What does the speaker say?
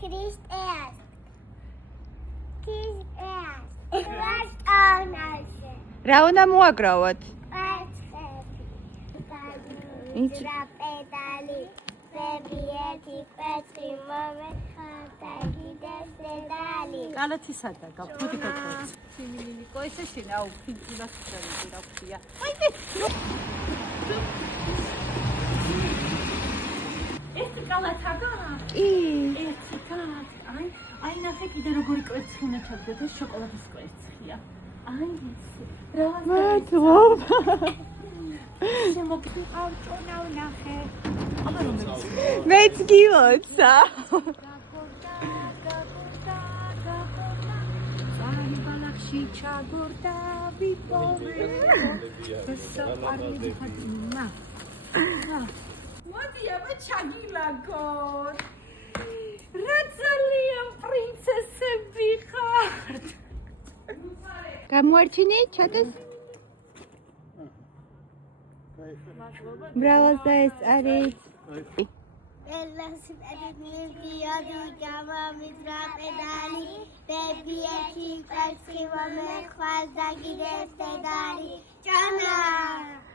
Christias. რა უნდა მოაგროვოთ? pedali, bebieti, petri, momekata, gides, pedali. კალათისადა გაფუდი გაგწევს. სიმილილი ყოისა შენ აუ ფილტულას წავიდი რა ქვია. ეს კალათაგა? კი. ეს კალათი. აი ნახე კიდე როგორი კვერცხი უნდა ჩაგდეთ ეს შოკოლადის კვერცხია. აი ეს. მადლობა. შემოგვი ავჭონა ვნახე. აბა რომელიც მეც გილოცა. ჩაგორდა ვიპოვე საყარლი ხანა მოდი აბა ჩაგილაგოთ რა ძალიან პრინცესები ხართ გამოარჩინე ჩატეს მრავალ და ეს არის Elas pedali, jama mitra pedali, bebieti, petri, momekata, gides, pedali. Jana.